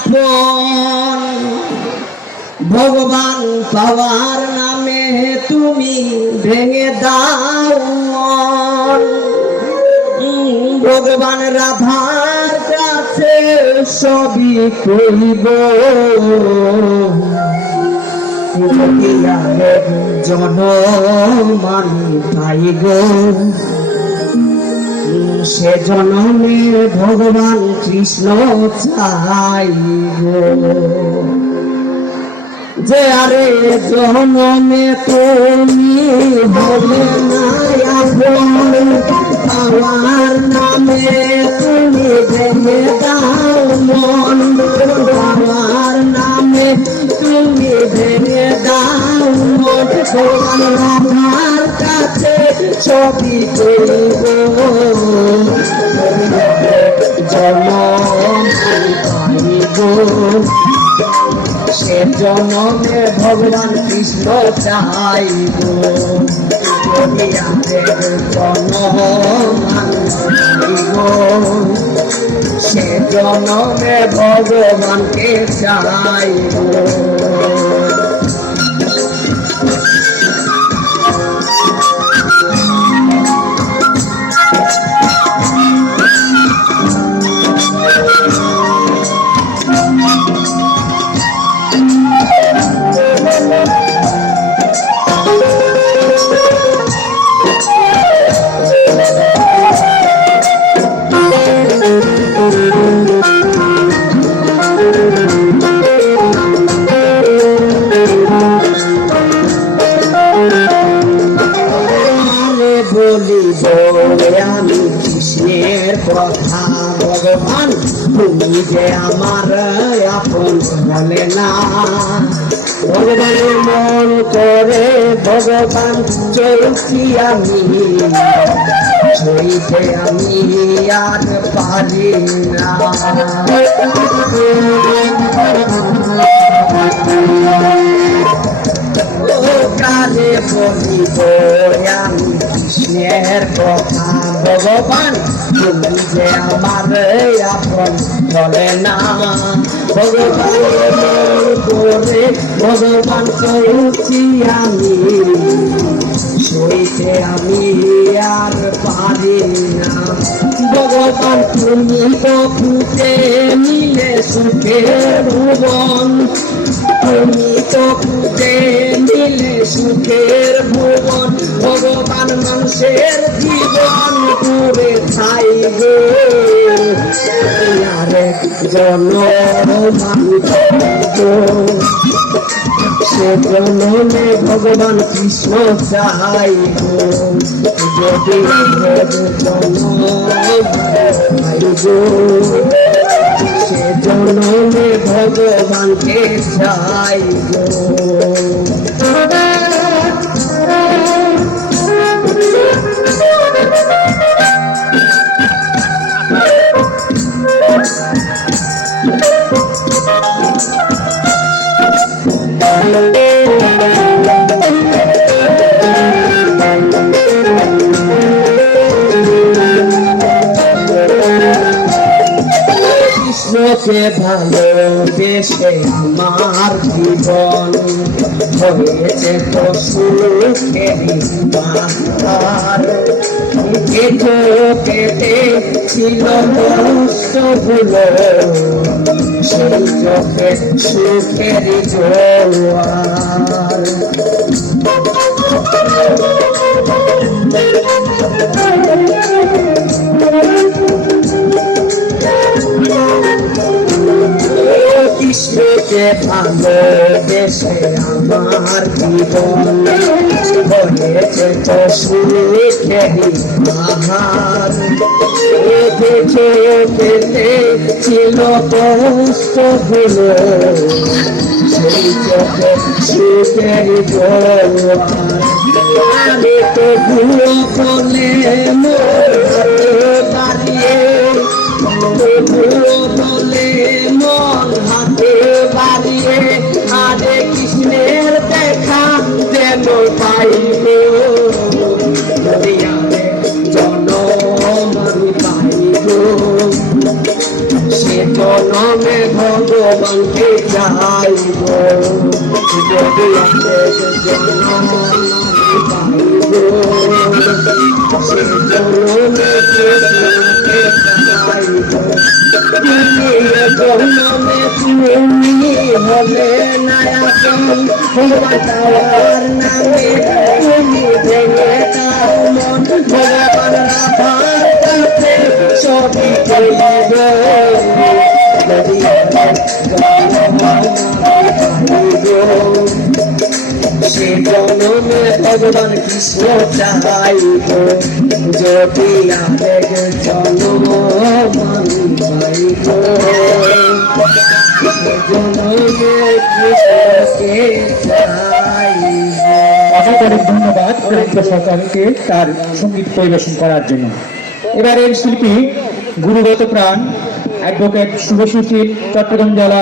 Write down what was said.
আপন ভগবান পাওয়ার নামে তুমি ভেঙে দাও মন। ভগবান রাধার কাছে সবই কইব জনমানি পাইব সে জনমে ভগবান কৃষ্ণ চাইব যে আরে জনমে তুমি হবে না আপন আমার নামে তুমি ভেঙে দাও মন। আমার নামে তুমি ভেঙে দাও মন। আমার কাছে ছবি করব জনম পাইব সে জনমে ভগবান কৃষ্ণ চাইব সে জনমে ভগবানকে চাইব। বলিব আমি কৃষ্ণের কথা ভগবান তুমি যে আমার আপন বলে না। ভগবানের মন করে ভগবান চলছি আমি চলতে আমি আর পারি না। কারে বলিব আমি কৃষ্ণের কথা ভগবান তুমি যে আমার আপন বলে না। ভগবানের করে ভগবান চলছি আমি সইতে আমি আর পারি না। ভগবান তুমি তো খুঁজে নিলে সুখের ভুবন। তুমি তো খুঁজে নিলে সুখের ভুবন। ভগবান মানুষের জীবন করে চাইব আরেক জনম সে জনমে ভগবান কৃষ্ণ চাইব যদি সে জনমে ভগবানকে চাইব। কৃষ্ণকে ভালোবেসে আমার জীবন হয়েছে তো সুখেরই পাহাড়। কেটে কেটে ছিল কষ্টগুলো সেই চোখে সুখেরই জোয়ার। কৃষ্ণকে ভালোবেসে আমার জীবন হয়েছে তো সুখেরই পাহাড়। দেখে পেতে ছিল কষ্টগুলো সেই চোখে সুখেরই জোয়ার। আমি তো ভুলো বলে মোর বাড়িয়ে ভুলো বলে মন হাতে বাড়িয়ে আরে কৃষ্ণের দেখা যেন পাইব জনম আমি পাইব সে জনমে ভগবানকে চাইব যদি আবেগ জন্ম পাইব সে জন্মে কৃষ্ণকে চাইব জন্মে তুমি হবে নায়কন বাঁচাওয়ার নামে তুমি ভেঙে দাও মন ভগবান রাধার কাছে সবই চাইব যদি সে জন্মে ভগবান কৃষ্ণ চাইব যদি আবেগ জন্ম পাইব জন্মে কৃষ্ণকে চাইব। অনেক অনেক ধন্যবাদ প্রেমিক সরকারকে তার সঙ্গীত পরিবেশন করার জন্য। এবারের শিল্পী গুরুগত প্রাণ অ্যাডভোকেট শুভসুশীল, চট্টগ্রাম জেলা